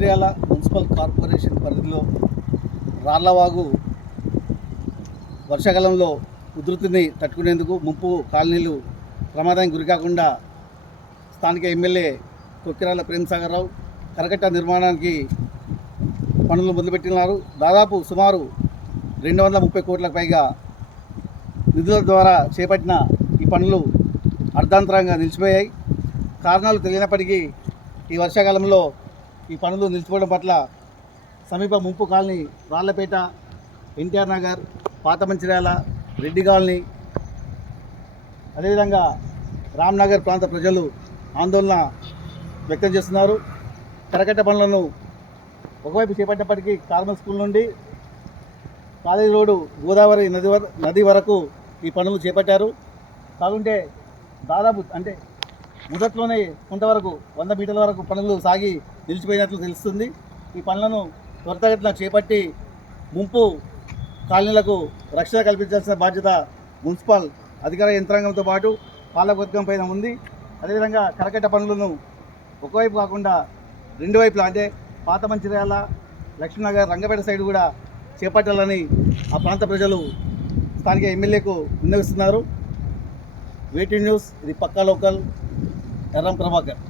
Mancherial municipal corporation పరిధిలో రాళ్లవాగు వర్షాకాలంలో ఉధృతిని తట్టుకునేందుకు ముంపు కాలనీలు ప్రమాదానికి గురికాకుండా స్థానిక ఎమ్మెల్యే కొక్కిరాల ప్రేమ్సాగర్ రావు కరకట్ట నిర్మాణానికి పనులు మొదలుపెట్టినారు. దాదాపు సుమారు 230 కోట్లకు పైగా నిధుల ద్వారా చేపట్టిన ఈ పనులు అర్ధాంతరంగా నిలిచిపోయాయి. కారణాలు తెలియనప్పటికీ ఈ వర్షాకాలంలో ఈ పనులు నిలిచిపోవడం పట్ల సమీప ముంపు కాలనీ రాళ్లపేట, ఎన్టీఆర్ నగర్, పాత మంచిర్యాల, రెడ్డి కాలనీ, అదేవిధంగా రామ్నగర్ ప్రాంత ప్రజలు ఆందోళన వ్యక్తం చేస్తున్నారు. కరకట్ట పనులను ఒకవైపు చేపట్టినప్పటికీ కార్మల్ స్కూల్ నుండి కాలేజీ రోడ్డు గోదావరి నది వరకు ఈ పనులు చేపట్టారు. కాకుంటే దాదాపు మొదట్లోనే కొంతవరకు 100 మీటర్ల వరకు పనులు సాగి నిలిచిపోయినట్లు తెలుస్తుంది. ఈ పనులను త్వరితగతిన చేపట్టి ముంపు కాలనీలకు రక్షణ కల్పించాల్సిన బాధ్యత మున్సిపల్ అధికార యంత్రాంగంతో పాటు పాలకవర్గం పైన ఉంది. అదేవిధంగా కరకట్ట పనులను ఒకవైపు కాకుండా రెండు వైపులా పాత మంచిర్యాల, లక్ష్మీనగర్, రంగపేట సైడ్ కూడా చేపట్టాలని ఆ ప్రాంత ప్రజలు స్థానిక ఎమ్మెల్యేకు విన్నవిస్తున్నారు. వేటి న్యూస్, ఇది పక్కా లోకల్, ఎర్రం ప్రభాకర్.